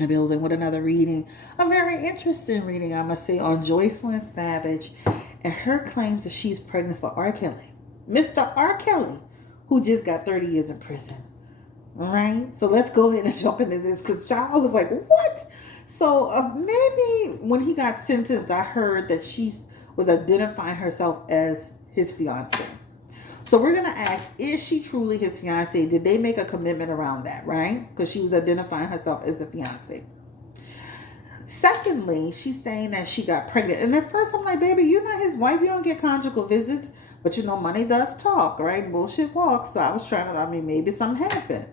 in the building with another reading. A very interesting reading, I must say, on Joycelyn Savage and her claims that she's pregnant for R. Kelly. Mr. R. Kelly, who just got 30 years in prison. All right? So let's go ahead and jump into this because I was like, what? So maybe when he got sentenced, I heard that she was identifying herself as his fiance. So we're going to ask, is she truly his fiance? Did they make a commitment around that, right? Because she was identifying herself as a fiance. Secondly, she's saying that she got pregnant. And at first I'm like, baby, you're not his wife. You don't get conjugal visits. But you know, money does talk, right? Bullshit walks. So I was trying to, maybe something happened.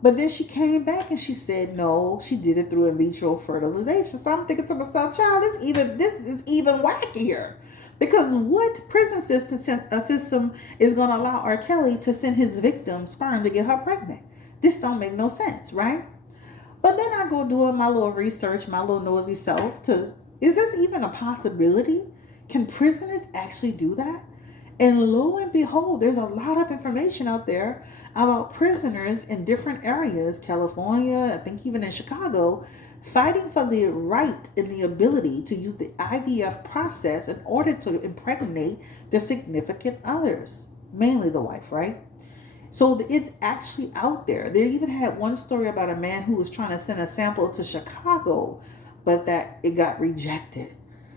But then she came back and she said, no, she did it through in vitro fertilization. So I'm thinking to myself, child, this is even wackier. Because what prison system is going to allow R. Kelly to send his victim sperm to get her pregnant? This don't make no sense, right? But then I go doing my little research, my little nosy self is this even a possibility? Can prisoners actually do that? And lo and behold, there's a lot of information out there about prisoners in different areas, California, I think even in Chicago, fighting for the right and the ability to use the IVF process in order to impregnate their significant others, mainly the wife, right? So it's actually out there. They even had one story about a man who was trying to send a sample to Chicago, but that it got rejected.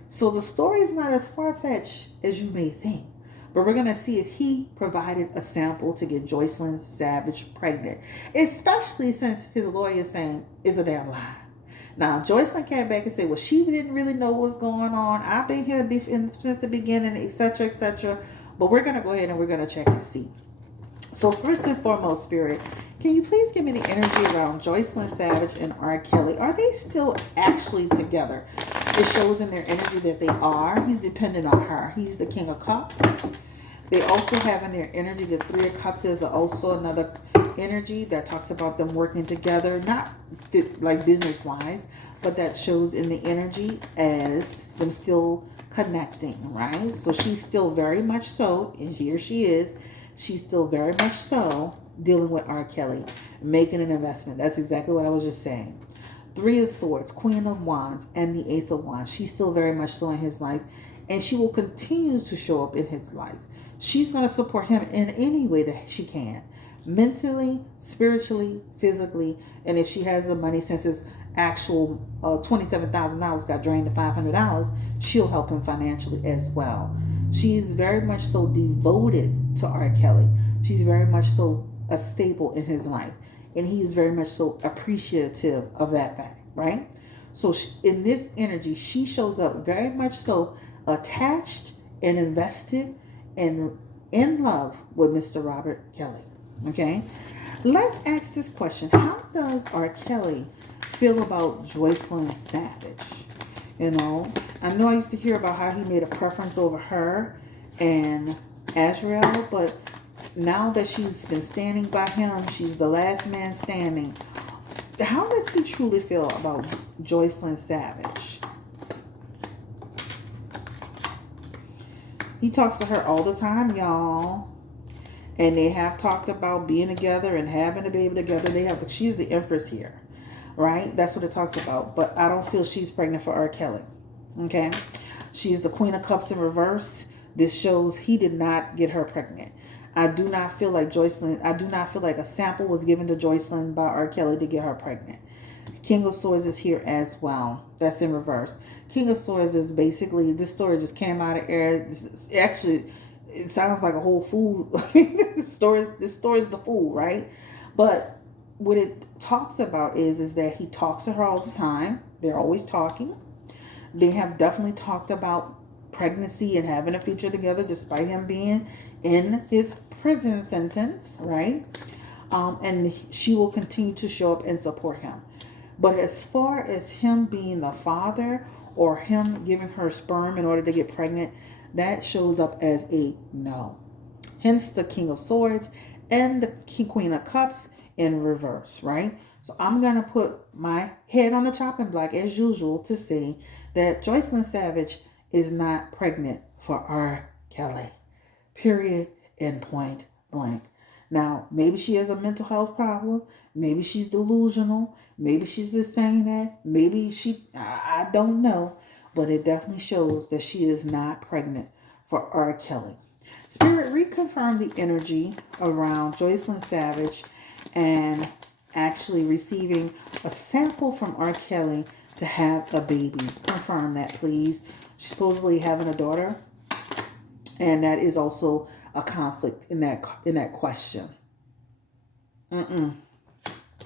So the story is not as far-fetched as you may think. But we're going to see if he provided a sample to get Joycelyn Savage pregnant, especially since his lawyer is saying it's a damn lie. Now, Joycelyn came back and said, well, she didn't really know what's going on. I've been here since the beginning, etc., etc. But we're going to go ahead and we're going to check and see. So first and foremost, Spirit, can you please give me the energy around Joycelyn Savage and R. Kelly? Are they still actually together? It shows in their energy that they are. He's dependent on her. He's the King of Cups. They also have in their energy the Three of Cups is also another energy that talks about them working together, not like business-wise, but that shows in the energy as them still connecting, right? So she's still very much so, and here she is, she's still very much so dealing with R. Kelly, making an investment. That's exactly what I was just saying. Three of Swords, Queen of Wands, and the Ace of Wands. She's still very much so in his life, and she will continue to show up in his life. She's going to support him in any way that she can. Mentally, spiritually, physically, and if she has the money, since his actual $27,000 got drained to $500, she'll help him financially as well. She's very much so devoted to R. Kelly. She's very much so a staple in his life. And he is very much so appreciative of that fact, right? So in this energy, she shows up very much so attached and invested and in love with Mr. Robert Kelly. Okay? Let's ask this question. How does R. Kelly feel about Joycelyn Savage? You know, I know I used to hear about how he made a preference over her and Azrael, but now that she's been standing by him, she's the last man standing. How does he truly feel about Joycelyn Savage? He talks to her all the time, y'all. And they have talked about being together and having a baby together. She's the empress here, right? That's what it talks about. But I don't feel she's pregnant for R. Kelly. Okay? She's the Queen of Cups in reverse. This shows he did not get her pregnant. I do not feel like a sample was given to Joycelyn by R. Kelly to get her pregnant. King of Swords is here as well. That's in reverse. King of Swords is basically, this story just came out of air. It sounds like a whole fool. This story is the fool, right? But what it talks about is that he talks to her all the time. They're always talking. They have definitely talked about pregnancy and having a future together, despite him being in his prison sentence, right? And she will continue to show up and support him. But as far as him being the father or him giving her sperm in order to get pregnant, that shows up as a no. Hence the King of Swords and the Queen of Cups in reverse, right? So I'm going to put my head on the chopping block as usual to say that Joycelyn Savage is not pregnant for R. Kelly. Period and point blank. Now, maybe she has a mental health problem. Maybe she's delusional. Maybe she's just saying that. Maybe I don't know. But it definitely shows that she is not pregnant for R. Kelly. Spirit reconfirmed the energy around Joycelyn Savage and actually receiving a sample from R. Kelly to have a baby. Confirm that, please. She's supposedly having a daughter, and that is also a conflict in that question.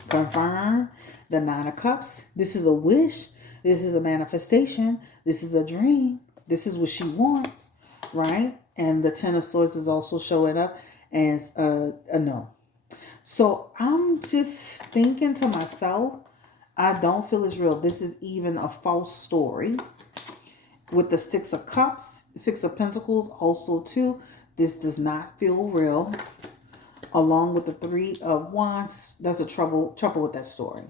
Confirm the Nine of Cups. This is a wish. This is a manifestation. This is a dream. This is what she wants, right? And the Ten of Swords is also showing up as a no. So I'm just thinking to myself, I don't feel it's real. This is even a false story. With the Six of Cups, Six of Pentacles also too. This does not feel real. Along with the Three of Wands, there's a trouble with that story.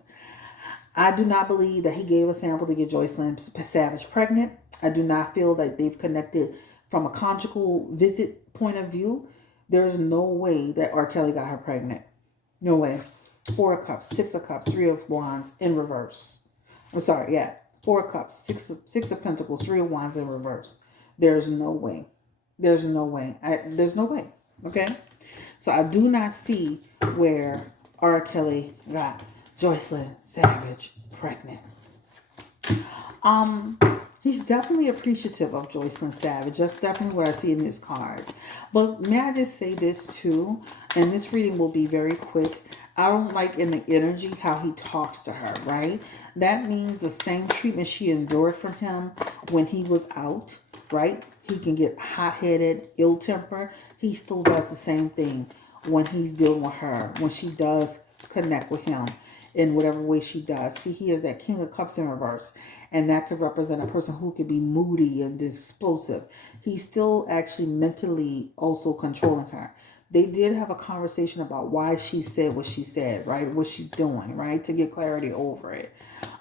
I do not believe that he gave a sample to get Joycelyn Savage pregnant. I do not feel that they've connected from a conjugal visit point of view. There's no way that R. Kelly got her pregnant. No way. Four of Cups, Six of Cups, Three of Wands in reverse. I'm sorry, yeah. Four of Cups, Six of Pentacles, Three of Wands in reverse. There's no way. There's no way. There's no way. Okay? So I do not see where R. Kelly got Joycelyn Savage pregnant. He's definitely appreciative of Joycelyn Savage. That's definitely what I see in his cards. But may I just say this too? And this reading will be very quick. I don't like in the energy how he talks to her, right? That means the same treatment she endured from him when he was out, right? He can get hot-headed, ill-tempered. He still does the same thing when he's dealing with her, when she does connect with him in whatever way she does. See, he is that King of Cups in reverse. And that could represent a person who could be moody and explosive. He's still actually mentally also controlling her. They did have a conversation about why she said what she said, right? What she's doing, right? To get clarity over it.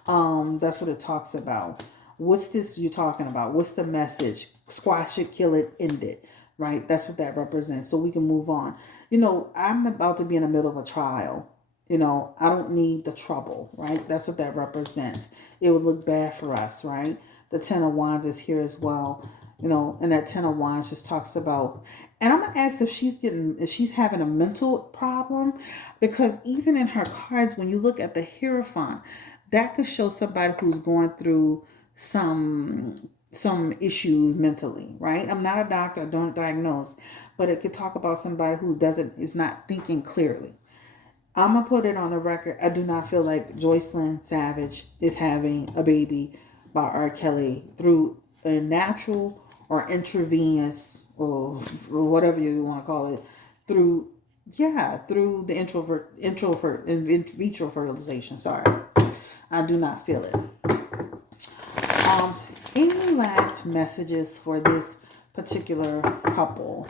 That's what it talks about. What's this you're talking about? What's the message? Squash it, kill it, end it, right? That's what that represents. So we can move on. You know, I'm about to be in the middle of a trial. You know, I don't need the trouble, right? That's what that represents. It would look bad for us, right? The Ten of Wands is here as well. You know, and that Ten of Wands just talks about, and I'm going to ask if she's having a mental problem, because even in her cards, when you look at the Hierophant, that could show somebody who's going through some issues mentally, right? I'm not a doctor, I don't diagnose, but it could talk about somebody who is not thinking clearly. I'm going to put it on the record. I do not feel like Joycelyn Savage is having a baby by R. Kelly through a natural or intravenous or whatever you want to call it, through the in vitro fertilization. Sorry. I do not feel it. Any last messages for this particular couple?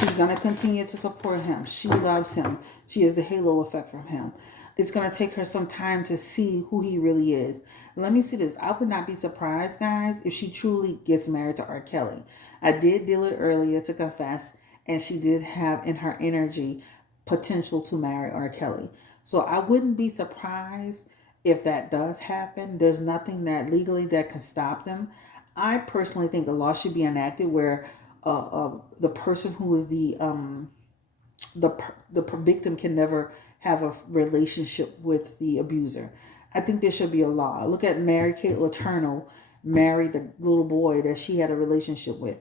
She's going to continue to support him. She loves him. She has the halo effect from him. It's going to take her some time to see who he really is. Let me see this. I would not be surprised, guys, if she truly gets married to R. Kelly. I did deal it earlier to confess, and she did have in her energy potential to marry R. Kelly. So I wouldn't be surprised if that does happen. There's nothing that legally that can stop them. I personally think a law should be enacted where the person who is the victim can never have a relationship with the abuser. I think there should be a law. Look at Mary Kate Letourneau married the little boy that she had a relationship with.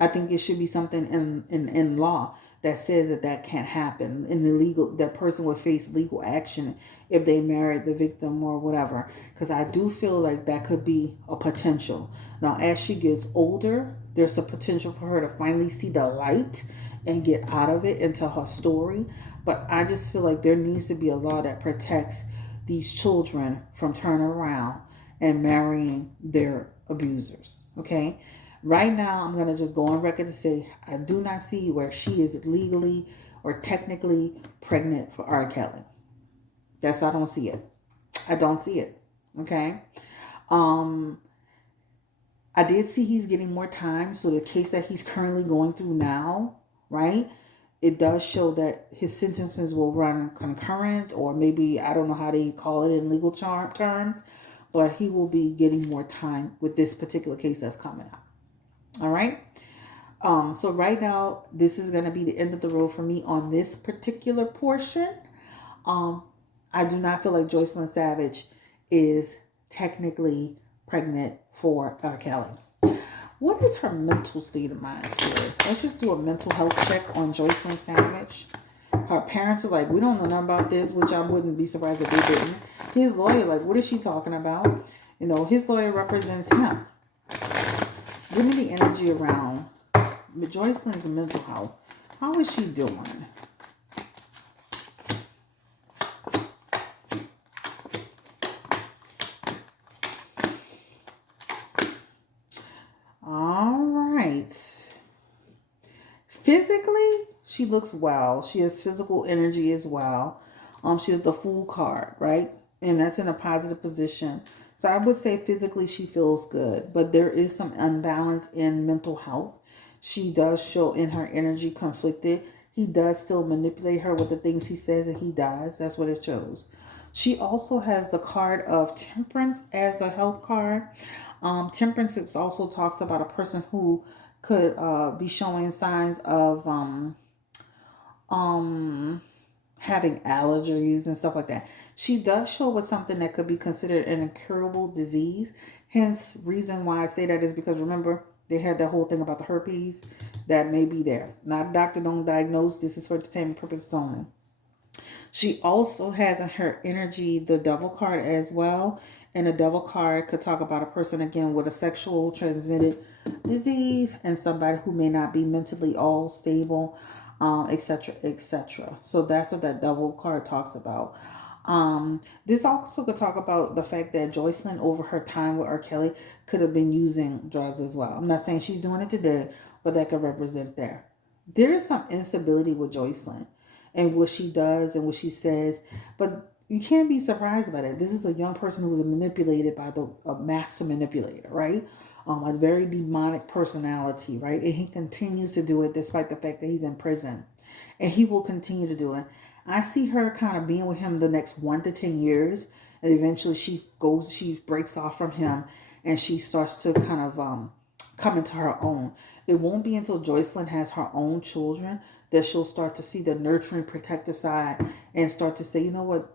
I think it should be something in law that says that can't happen. In the legal, that person would face legal action if they married the victim or whatever. Because I do feel like that could be a potential. Now, as she gets older, there's a potential for her to finally see the light and get out of it and tell her story. But I just feel like there needs to be a law that protects these children from turning around and marrying their abusers. Okay? Right now, I'm going to just go on record to say I do not see where she is legally or technically pregnant for R. Kelly. I don't see it. I don't see it. Okay? I did see he's getting more time. So the case that he's currently going through now, right, it does show that his sentences will run concurrent, or maybe, I don't know how they call it in legal terms, but he will be getting more time with this particular case that's coming up. All right. So right now, this is going to be the end of the road for me on this particular portion. I do not feel like Joycelyn Savage is technically pregnant for RKelly. What is her mental state of mind, Spirit? Let's just do a mental health check on Joycelyn Savage. Her parents are like, we don't know nothing about this, which I wouldn't be surprised if they didn't. His lawyer, like, what is she talking about? You know, his lawyer represents him. Give me the energy around Joycelyn's mental health. How is she doing? All right. Physically, she looks well. She has physical energy as well. She has the Fool card, right? And that's in a positive position. So I would say physically she feels good, but there is some unbalance in mental health. She does show in her energy conflicted. He does still manipulate her with the things he says, and he does. That's what it shows. She also has the card of Temperance as a health card. Temperance also talks about a person who could be showing signs of having allergies and stuff like that. She does show with something that could be considered an incurable disease. Hence, reason why I say that is because, remember, they had that whole thing about the herpes that may be there. Not a doctor, don't diagnose. This is for entertainment purposes only. She also has in her energy the Devil card as well. And the Devil card could talk about a person, again, with a sexual transmitted disease and somebody who may not be mentally all stable, etc., etc. So that's what that Devil card talks about. This also could talk about the fact that Joycelyn, over her time with RKelly, could have been using drugs as well. I'm not saying she's doing it today, but that could represent there. There is some instability with Joycelyn and what she does and what she says, but you can't be surprised by that. This is a young person who was manipulated by a master manipulator, right? A very demonic personality, right? And he continues to do it despite the fact that he's in prison. And he will continue to do it. I see her kind of being with him the next 1 to 10 years. And eventually she breaks off from him and she starts to kind of come into her own. It won't be until Joycelyn has her own children that she'll start to see the nurturing, protective side and start to say, you know what?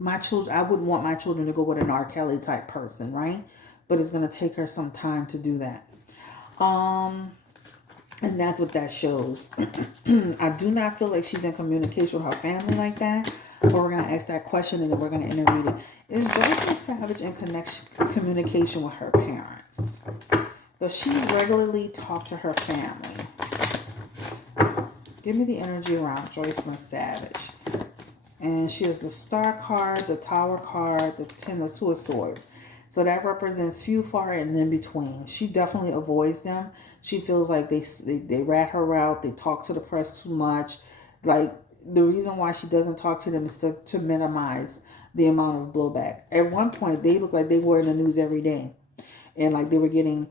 My children, I wouldn't want my children to go with an RKelly type person, right? But it's going to take her some time to do that. And that's what that shows. I do not feel like she's in communication with her family like that. But we're going to ask that question and then we're going to interread it. Is Joycelyn Savage in communication with her parents? Does she regularly talk to her family? Give me the energy around Joycelyn Savage. And she has the Star card, the Tower card, the Two of Swords. So that represents few, far, and in between. She definitely avoids them. She feels like they rat her out. They talk to the press too much. Like, the reason why she doesn't talk to them is to minimize the amount of blowback. At one point, they looked like they were in the news every day. And like they were getting,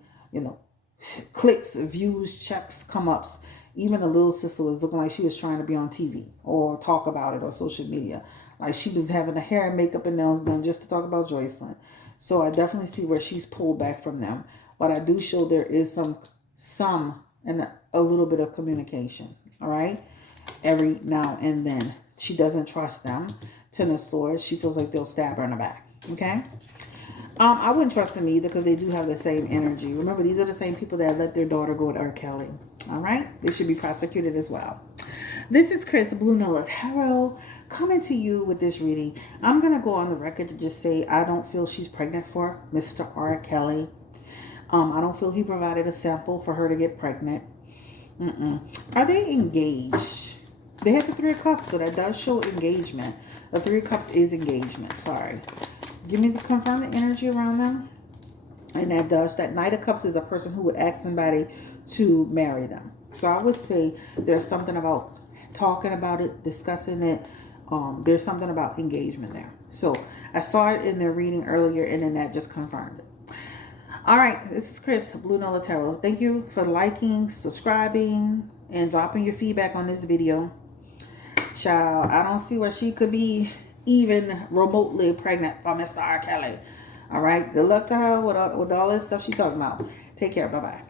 clicks, views, checks, come-ups. Even the little sister was looking like she was trying to be on TV or talk about it on social media. Like she was having the hair and makeup and nails done just to talk about Joycelyn. So I definitely see where she's pulled back from them. But I do show there is some and a little bit of communication. All right? Every now and then. She doesn't trust them. Ten of Swords. She feels like they'll stab her in the back. Okay? I wouldn't trust them either because they do have the same energy. Remember, these are the same people that let their daughter go to RKelly. All right? They should be prosecuted as well. This is Chris, Blue Nola Tarot, coming to you with this reading. I'm going to go on the record to just say I don't feel she's pregnant for Mr. RKelly. I don't feel he provided a sample for her to get pregnant. Are they engaged? They had the Three of Cups, so that does show engagement. The Three of Cups is engagement. Sorry. Confirm the energy around them. And that Knight of Cups is a person who would ask somebody to marry them. So I would say there's something about talking about it, discussing it. There's something about engagement there. So I saw it in their reading earlier, and then that just confirmed it. All right, this is Chris, Blue Nola Tarot. Thank you for liking, subscribing, and dropping your feedback on this video. Child, I don't see where she could be even remotely pregnant by Mr. R. Kelly. All right, good luck to her with all this stuff she's talking about. Take care. Bye-bye.